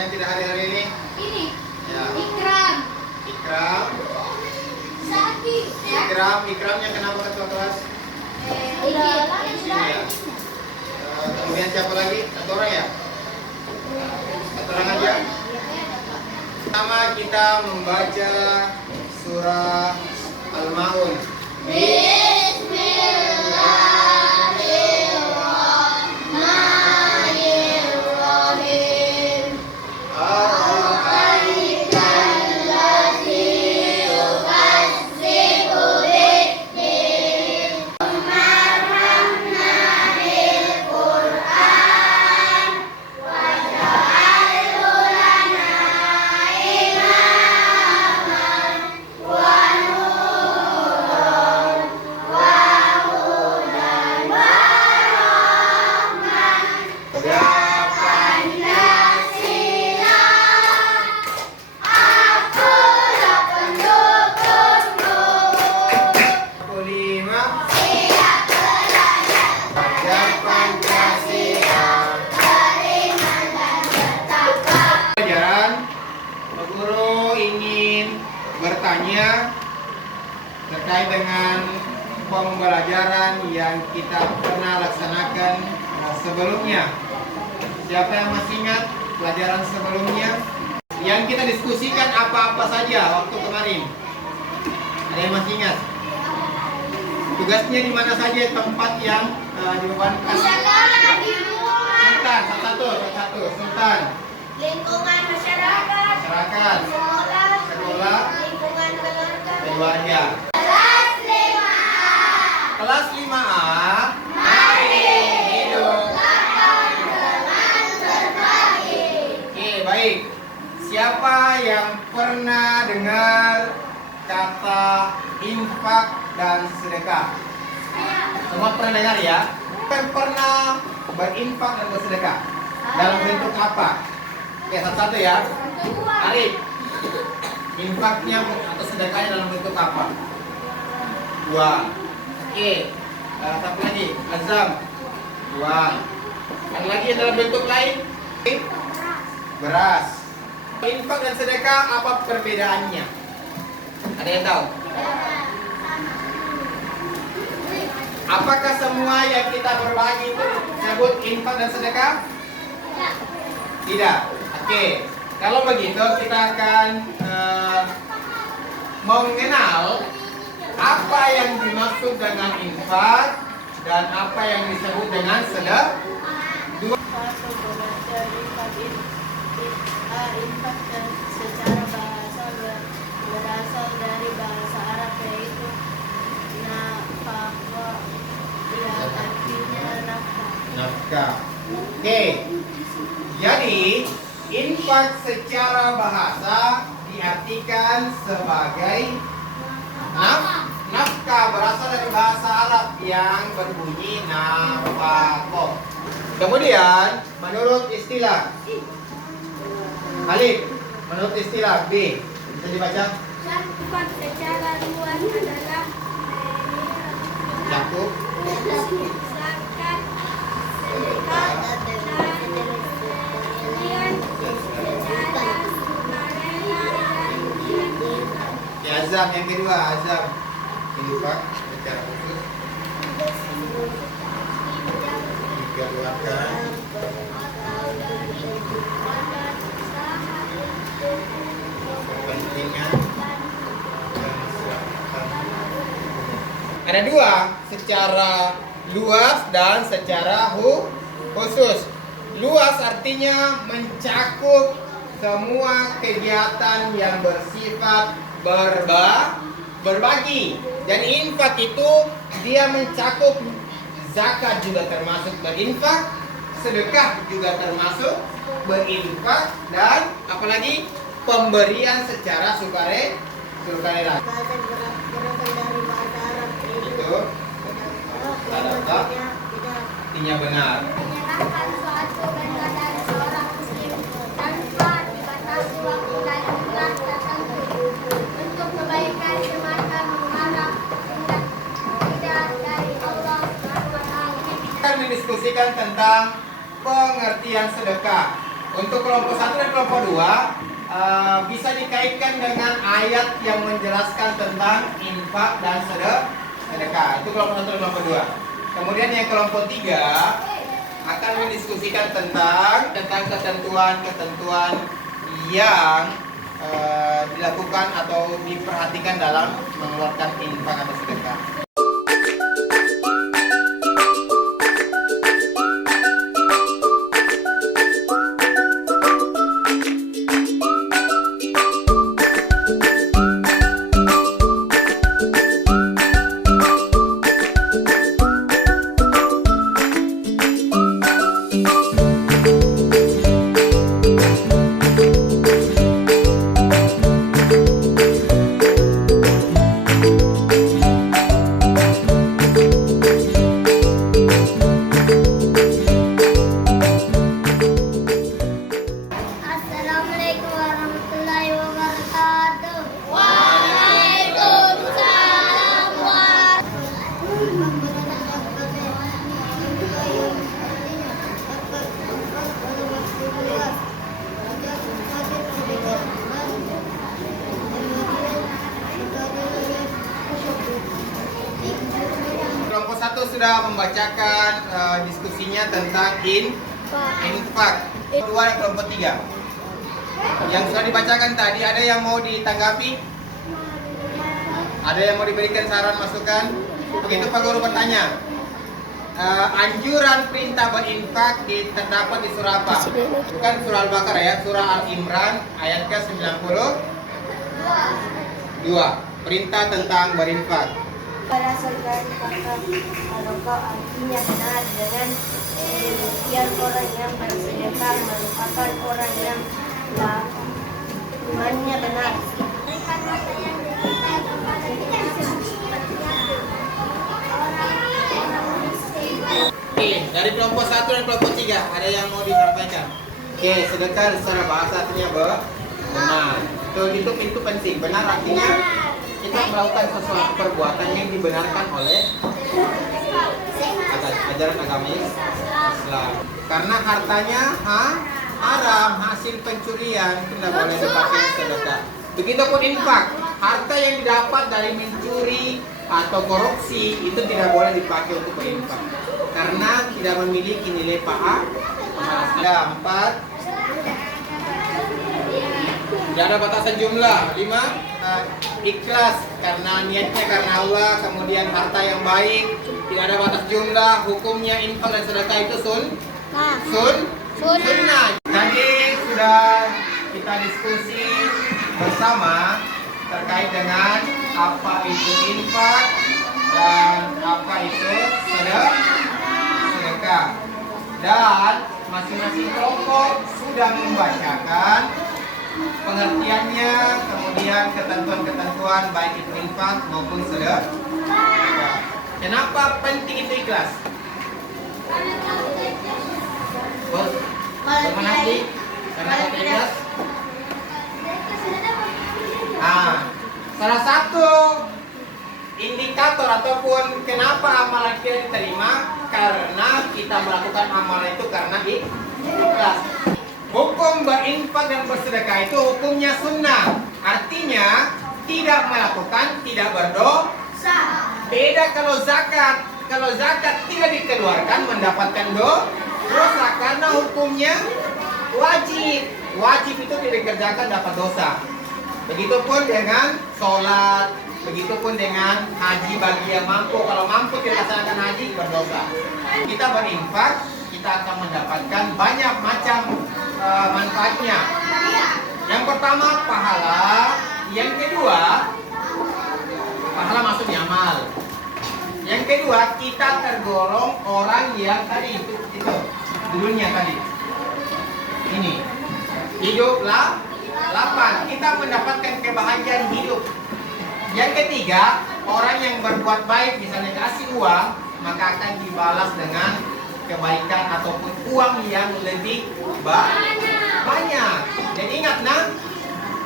yang tidak hadir hari ini? Ini. Ya. Ikram. Ikram. Saki. Ikramnya kenapa ketua kelas? Ini. Sini ya. Kemudian siapa lagi? Satu orang ya? Satu orang aja. Pertama kita membaca surah Al-Maun. Bismillahirrahmanirrahim. Bertanya terkait dengan pembelajaran yang kita pernah laksanakan sebelumnya. Siapa yang masih ingat pelajaran sebelumnya? Yang kita diskusikan apa-apa saja waktu kemarin? Ada yang masih ingat? Tugasnya di mana saja tempat yang dibebankan? Di rumah. Sultan, satu. Sultan. Lingkungan masyarakat. Sekolah. Lingkungan Keluarga. Kelas 5. Kelas 5A. Mari hidup dengan berbagi. Oke, baik. Siapa yang pernah dengar kata infak dan sedekah? Semua pernah dengar ya? Yang pernah berinfak dan bersedekah? Dalam bentuk apa? Oke, satu-satu ya. Arif, infaknya atau sedekahnya dalam bentuk apa? 2. Oke, satu lagi. Azam, 2. Ada lagi yang dalam bentuk lain? Oke. Beras. Infak dan sedekah apa perbedaannya? Ada yang tahu? Apakah semua yang kita berbagi itu disebut infak dan sedekah? Tidak. Oke. Kalau begitu kita akan mengenal apa yang dimaksud dengan infak dan apa yang disebut dengan sedekah. Infak secara bahasa berasal dari bahasa Arab, yaitu nafkah, yang artinya Nafkah. Oke. Jadi infak secara bahasa diartikan sebagai nafkah, berasal dari bahasa Arab yang berbunyi nafkah. Kemudian menurut istilah Alif, menurut istilah B, bisa dibaca? Infak secara luas adalah Cukup. zakat, sedekah, dan pemberian secara sukarela dan dianjurkan. Ya, azam yang kedua, azam infak secara khusus dikeluarkan Atau dari badan usaha untuk kepentingan dan keselamatan. Ada dua, secara luas dan secara khusus. Luas artinya mencakup semua kegiatan yang bersifat berbagi. Dan infak itu dia mencakup zakat juga termasuk berinfak, sedekah juga termasuk berinfak, dan apalagi pemberian secara sukarela. berasal dari bahasa Arab, yaitu Itu tidak artinya benar. menyerahkan suatu benda dari seorang muslim tanpa dibatasi waktu dan jumlah tertentu untuk kebaikan semata mengharap tidak dari Allah SWT. Kita akan mendiskusikan tentang pengertian sedekah. Untuk kelompok 1 dan kelompok 2 bisa dikaitkan dengan ayat yang menjelaskan tentang infak dan sedekah. Itu kelompok 1 dan kelompok 2. Kemudian yang kelompok 3 akan mendiskusikan tentang ketentuan-ketentuan yang dilakukan atau diperhatikan dalam mengeluarkan infak atau sedekah. Assalamualaikum warahmatullahi wabarakatuh. Waalaikumsalam Kelompok 1 sudah membacakan diskusinya tentang infak. Kedua yang kelompok 3. Yang sudah dibacakan tadi, ada yang mau ditanggapi? Ada yang mau diberikan saran masukan? Begitu Pak Guru bertanya. Anjuran perintah berinfak terdapat di surah apa? Bukan surah Al-Baqarah ya, surah Al-Imran ayat ke-92. Perintah tentang berinfak. Berasal dari kata aloko artinya benar. Dengan demikian orang yang bersedekah merupakan orang yang imannya benar. Berikan masa yang diminta kepada kita seperti orang miskin. Oke, dari kelompok 1 dan kelompok 3 ada yang mau disampaikan? Oke, sedekah secara bahasa artinya benar. Itu penting. Benar artinya kita melakukan sesuatu perbuatan yang dibenarkan oleh ajaran agama Islam. Karena hartanya haram, hasil pencurian itu tidak boleh dipakai sedekah. Begitupun infak, harta yang didapat dari mencuri atau korupsi itu tidak boleh dipakai untuk berinfak karena tidak memiliki nilai pahala. Ada 4. Tidak ada batasan jumlah. 5. Ikhlas karena niatnya karena Allah. Kemudian harta yang baik, tidak ada batas jumlah. Hukumnya infak dan sedekah itu sunnah. Tadi sudah kita diskusi bersama terkait dengan apa itu infak dan apa itu sedekah. Dan masing-masing kelompok sudah membacakan pengertiannya, kemudian ketentuan-ketentuan baik itu infak maupun sedekah. Kenapa penting itu ikhlas? Bermanfaat karena ikhlas. Salah satu indikator ataupun kenapa amalan kita diterima karena kita melakukan amalan itu karena ikhlas. Hukum berinfak dan bersedekah itu hukumnya sunnah. Artinya tidak melakukan, tidak berdosa. Beda kalau zakat. Kalau zakat tidak dikeluarkan mendapatkan dosa karena hukumnya wajib. Wajib itu tidak dikerjakan dapat dosa. Begitupun dengan sholat, begitupun dengan haji bagi yang mampu. Kalau mampu dilaksanakan haji berdosa. Kita berinfak, kita akan mendapatkan banyak macam manfaatnya. Yang pertama pahala, yang kedua pahala maksudnya amal. Yang kedua kita tergolong orang yang tadi itu dulunya tadi. Ini hiduplah lapang, kita mendapatkan kebahagiaan hidup. Yang ketiga, orang yang berbuat baik misalnya kasih uang, maka akan dibalas dengan kebaikan ataupun uang yang lebih banyak. Dan ingat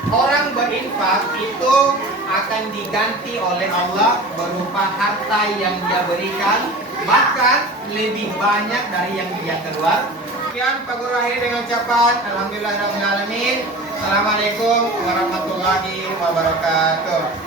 orang berinfak itu akan diganti oleh Allah berupa harta yang dia berikan, bahkan lebih banyak dari yang dia Sekian Pak Guru akhiri dengan ucapan Alhamdulillahirrahmanirrahim. Assalamualaikum warahmatullahi wabarakatuh.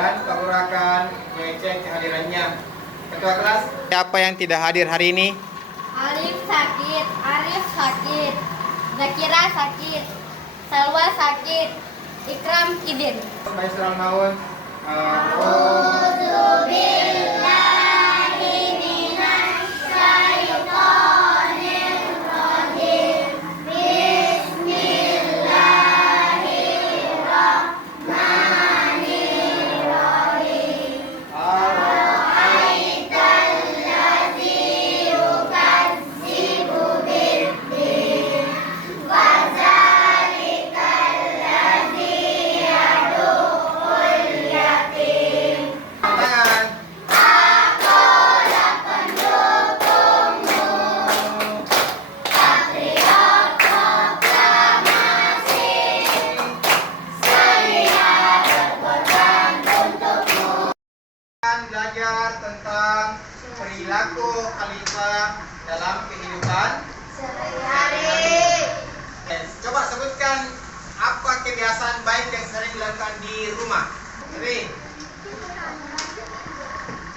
Pak Guru akan mengecek kehadirannya. Ketua kelas, siapa yang tidak hadir hari ini? Arif sakit, Zakira sakit, Salwa sakit, Ikram idin. Baik, surah Maun. Belajar tentang perilaku khalifah dalam kehidupan sehari-hari. Coba sebutkan apa kebiasaan baik yang sering dilakukan di rumah. Ri,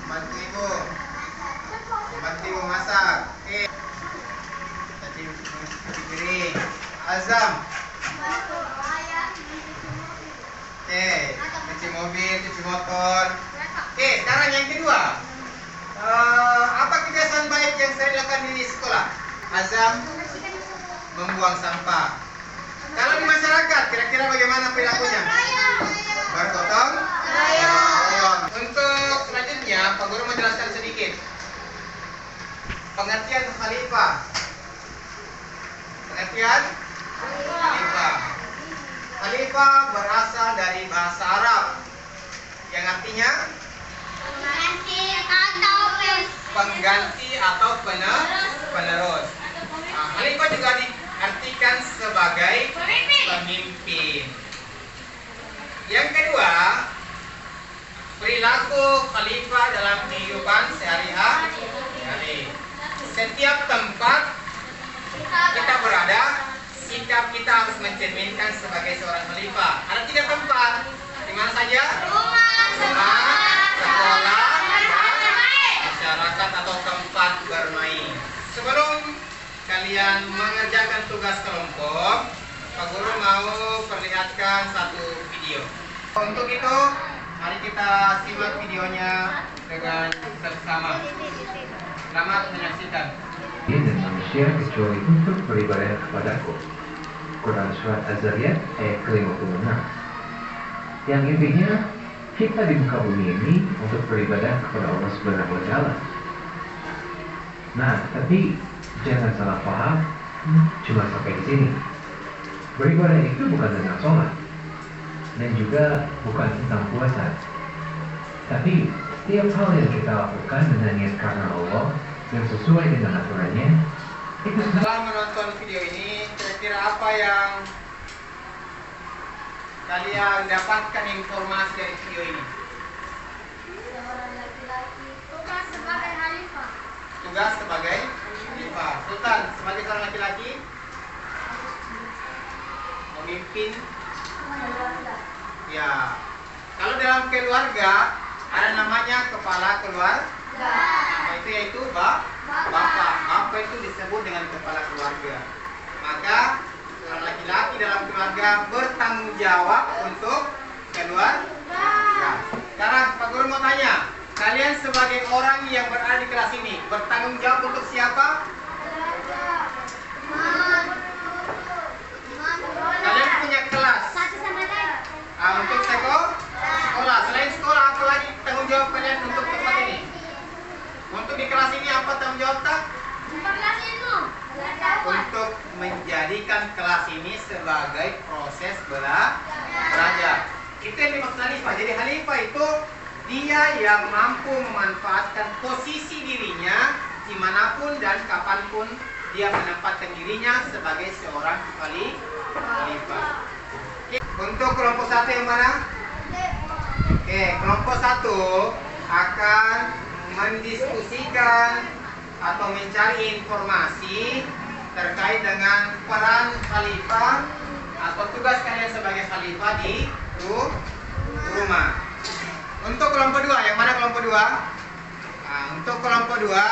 bantu ibu masak. Oke. Cuci piring. Azam. Oke, cuci mobil, cuci motor. Oke, sekarang yang kedua. Apa kebiasaan baik yang sering dilakukan di sekolah? Azam membuang sampah. Kalau di masyarakat, kira-kira bagaimana perilakunya? Bergotong royong. Untuk selanjutnya, Pak Guru menjelaskan sedikit pengertian khalifah. Pengertian khalifah. Khalifah berasal dari bahasa Arab yang artinya pengganti atau penerus. Khalifah juga diartikan sebagai pemimpin. Yang kedua, perilaku khalifah dalam kehidupan sehari-hari. Setiap tempat kita berada, sikap kita harus mencerminkan sebagai seorang khalifah. Ada 3 tempat di kalian mengerjakan tugas kelompok, Pak Guru mau perlihatkan satu video. Untuk itu, mari kita simak videonya dengan bersama. Selamat menyaksikan. Dan manusia kecuali untuk beribadah kepadaku. Quran Surat Az-Zariyat ayat ke-56. Yang intinya, kita di muka bumi ini untuk beribadah kepada Allah Subhanahu wa Ta'ala. Nah, tapi jangan salah paham, cuma sampai di sini. Beribadah itu bukan tentang sholat, dan juga bukan tentang puasa. Tapi setiap hal yang kita lakukan dengan niat karena Allah yang sesuai dengan aturannya, itu Setelah menonton video ini, kira-kira apa yang kalian dapatkan informasi dari video ini? Seorang laki-laki tugas sebagai khalifah. Tugas sebagai khalifah. Sultan sebagai seorang laki-laki memimpin. Ya, kalau dalam keluarga ada namanya kepala keluarga. Apa itu yaitu bapak. Bapak itu disebut dengan kepala keluarga. Maka seorang laki-laki dalam keluarga bertanggung jawab untuk keluarga. Sekarang Pak Guru mau tanya, kalian sebagai orang yang berada di kelas ini bertanggung jawab untuk siapa? Kalian punya kelas. Untuk sekolah. Selain sekolah, apa lagi tanggung jawab kalian untuk tempat ini? Untuk di kelas ini apa tanggung jawab tak? Untuk menjadikan kelas ini sebagai proses belajar. Itu yang dimaksud khalifah. Jadi khalifah itu dia yang mampu memanfaatkan posisi dirinya dimanapun dan kapanpun dia menempatkan dirinya sebagai seorang khalifah. Untuk kelompok satu yang mana? Oke, kelompok satu akan mendiskusikan atau mencari informasi terkait dengan peran khalifah atau tugas kalian sebagai khalifah di rumah. Untuk kelompok dua, yang mana kelompok dua? Nah, untuk kelompok dua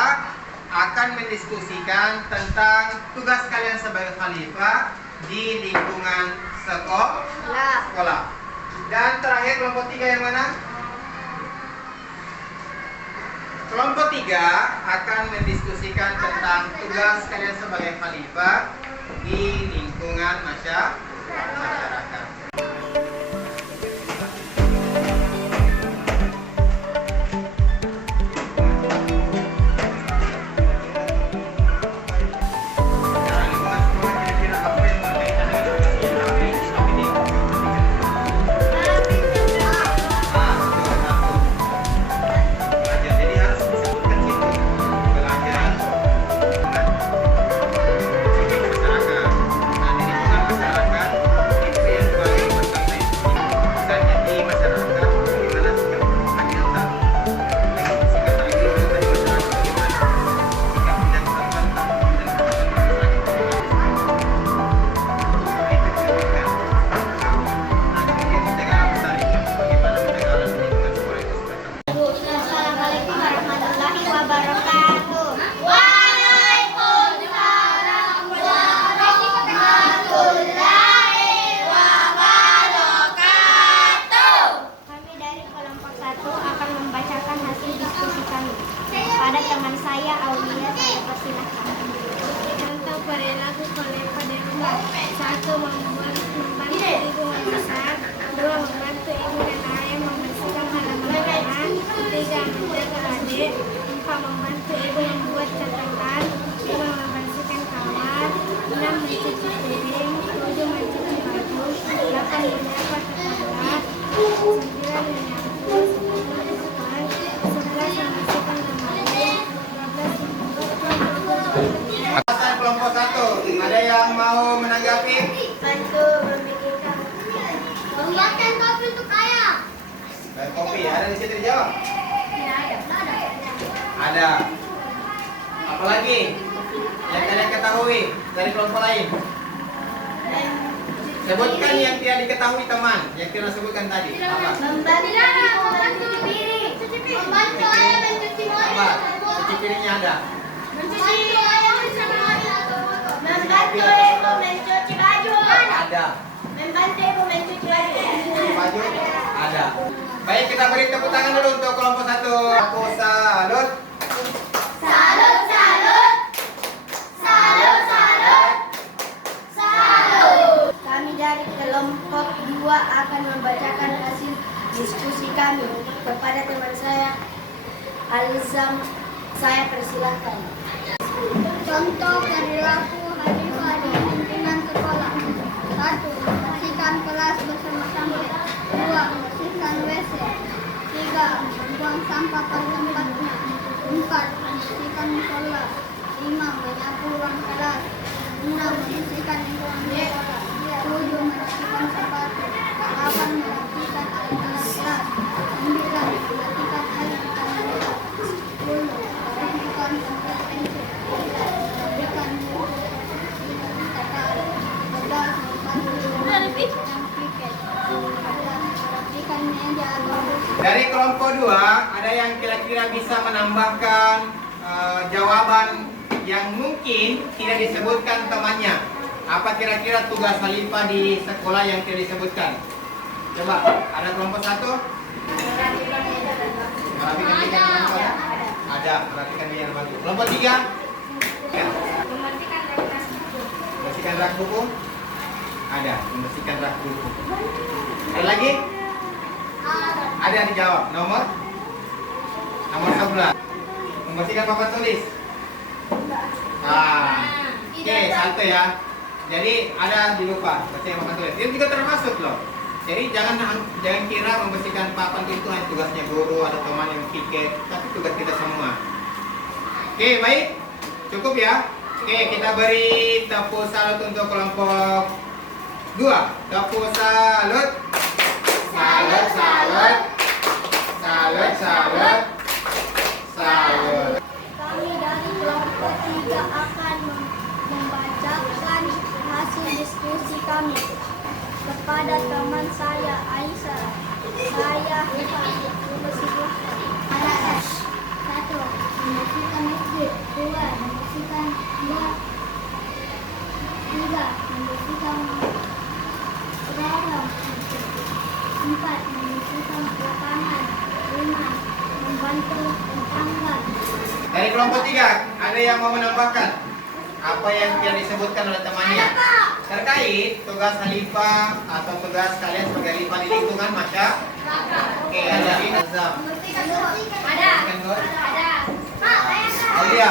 akan mendiskusikan tentang tugas kalian sebagai khalifah di lingkungan sekolah. Dan terakhir kelompok tiga yang mana? Kelompok tiga akan mendiskusikan tentang tugas kalian sebagai khalifah di lingkungan masyarakat. Assalamualaikum warahmatullahi wabarakatuh. Kami dari kelompok 1 akan membacakan hasil diskusi kami. Pada teman saya, Aulia, saya persilahkan. Contoh perilaku khalifah di rumah. 1. Membantu ibu memasak. 2. Membantu ibu dan ayah membersihkan halaman. 3. Menjaga adik. 4. Membantu ibu membuat catatan. 5. Membersihkan kamar. 6. Mencuci piring. 7. Mencuci baju. 8. Menyapa tetangga. 9. Menyapu. 10. Bersukan. 11. Membersihkan lemari. 12. Membuat Alasan kelompok satu, ada yang mau menanggapi? Bantu memikirkan. Membuatkan kopi untuk ayam. Dan kopi, ada di situ dijawab? Tidak ada. Ada. Apalagi yang kalian ketahui dari kelompok lain? Sebutkan yang tidak diketahui teman, yang kita sebutkan tadi. Apa? Membantu piring. Membantu ayam mencuci mobil. Apa? Cuci piringnya ada. Membantu ayam mencuci mobil atau motor. ibu mencuci baju. Ada. Membantu ibu mencuci baju. Baju? Ada. Baik, kita beri tepuk tangan dulu untuk kelompok 1. Aku salut. Salut, salut. Salut, salut. Salut. Kami dari kelompok 2 akan membacakan hasil diskusi kami kepada teman saya Alzam. Saya persilahkan. Contoh perilaku Hanifah di lingkungan sekolah. 1. Bersihkan kelas bersama-sama. 2. Bersihkan WC. 3. Membuang sampah pada tempatnya. 4. Membersihkan musola. 5. Menyapu ruang kelas. 6. Membersihkan lingkungan sekolah. 7. Membersihkan sepatu. 8. Membersihkan alat-alat kelas. 9. Membersihkan air di kamar kelas. 10. Membersihkan tempat pensil. 11. Membersihkan buku. 12. Membersihkan meja atau kursi. Dari kelompok 2, ada yang kira-kira bisa menambahkan jawaban yang mungkin tidak disebutkan temannya. Apa kira-kira tugas Hanifah di sekolah yang tidak disebutkan? Coba, ada kelompok 1? Merapikan meja dan bangku. Ada, merapikan meja dan bangku. Kelompok 3? Ya. Membersihkan rak buku. Ada, membersihkan rak buku. Ada lagi? Ada yang dijawab. Nomor 11. Membersihkan papan tulis. Oke, satu ya. Jadi ada dilupa bersihkan papan tulis. Itu juga termasuk loh. Jadi jangan kira membersihkan papan itu hanya tugasnya guru atau teman yang piket, tapi tugas kita semua. Oke, baik. Cukup ya. Oke, kita beri tepuk salut untuk kelompok 2. Tepuk salut. Salut, salut. Salut, salut. Salut. Kami dari kelompok 3 akan membacakan hasil diskusi kami kepada teman saya Aisyah. Saya membersihkan alat. 1. Membersihkan masjid. 2. Membersihkan luar. 3. Membersihkan seragam. 4. Membersihkan lapangan. 5. Membantu tetangga. Dari kelompok 3, ada yang mau menambahkan apa yang tidak disebutkan oleh temannya terkait tugas Hanifah atau tugas kalian sebagai Hanifah di lingkungan masyarakat? Oke, ada Azam. Ada. Alia.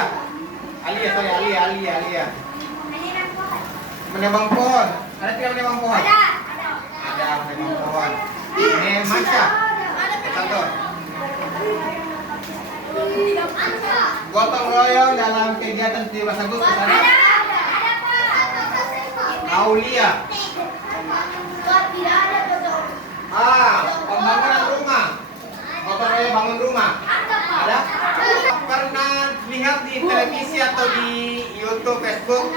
Alia. Menebang pohon. Ada tidak menebang pohon? Ada menebang pohon. Ini Masya. Satu. Gotong royong dalam kegiatan 17 Agustus ada? Aulia. Pembangunan rumah. Gotong royong bangun rumah. Ada? Pernah lihat di televisi atau di YouTube, Facebook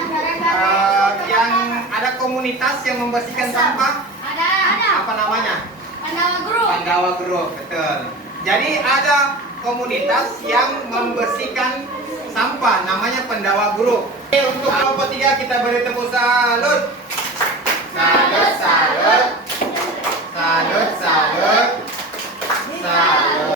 yang ada komunitas yang membersihkan sampah? Apa namanya? Pandawa Group, betul. Jadi ada komunitas yang membersihkan sampah, namanya Pandawa Group. Untuk kelompok 3 kita beri tepuk salut. Salut, salut. Salut, salut. Salut.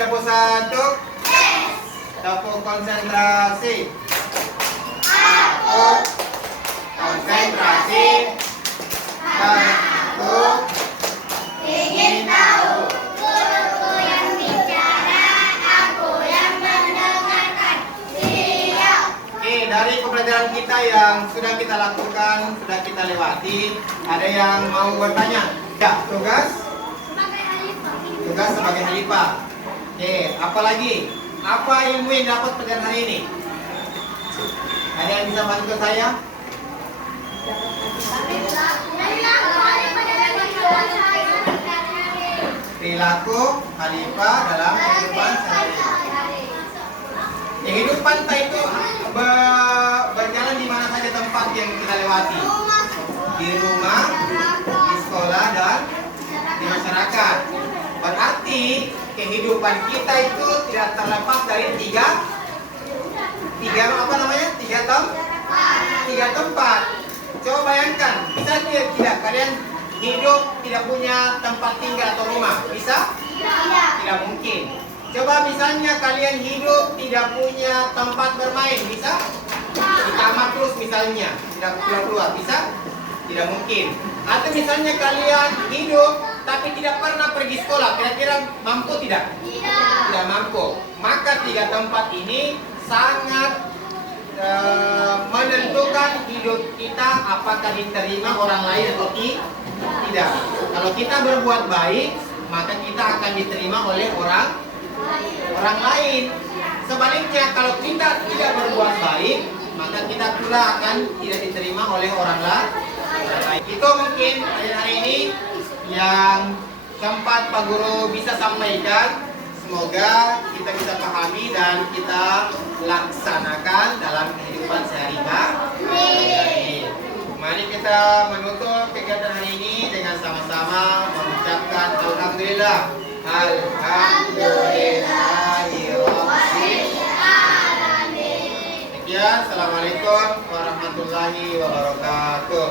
Tepuk 1. Tepuk konsentrasi. Aku konsentrasi. Aku ingin tahu. Guruku yang bicara, aku yang mendengarkan. Siap. Oke, dari pembelajaran kita yang sudah kita lakukan, sudah kita lewati, ada yang mau bertanya? Ya, tugas sebagai Hanifah. Oke, apa lagi? Apa ilmu yang dapat pelajaran hari ini? Ada yang bisa bantu saya? perilaku khalifah dalam kehidupan sehari-hari. Kehidupan kita itu berjalan di mana saja tempat yang kita lewati. Di rumah, di sekolah, dan di masyarakat. Berarti kehidupan kita itu tidak terlepas dari tiga tempat. Coba bayangkan, bisa tidak kalian hidup tidak punya tempat tinggal atau rumah? Bisa? Tidak mungkin. Coba misalnya kalian hidup tidak punya tempat bermain, bisa? Di kamar terus misalnya, tidak keluar, bisa? Tidak mungkin. Atau misalnya kalian hidup tapi tidak pernah pergi sekolah, kira-kira mampu tidak? Tidak mampu. Maka tiga tempat ini sangat menentukan hidup kita apakah diterima orang lain atau tidak. Kalau kita berbuat baik, maka kita akan diterima oleh orang lain. Sebaliknya, kalau kita tidak berbuat baik, maka kita pula akan tidak diterima oleh orang lain. Itu mungkin hari ini yang sempat Pak Guru bisa sampaikan. Semoga kita bisa pahami dan kita laksanakan dalam kehidupan sehari-hari. Mari kita menutup kegiatan hari ini dengan sama-sama mengucapkan Alhamdulillah. Alhamdulillahirrahmanirrahim. Sekian, Assalamualaikum warahmatullahi wabarakatuh.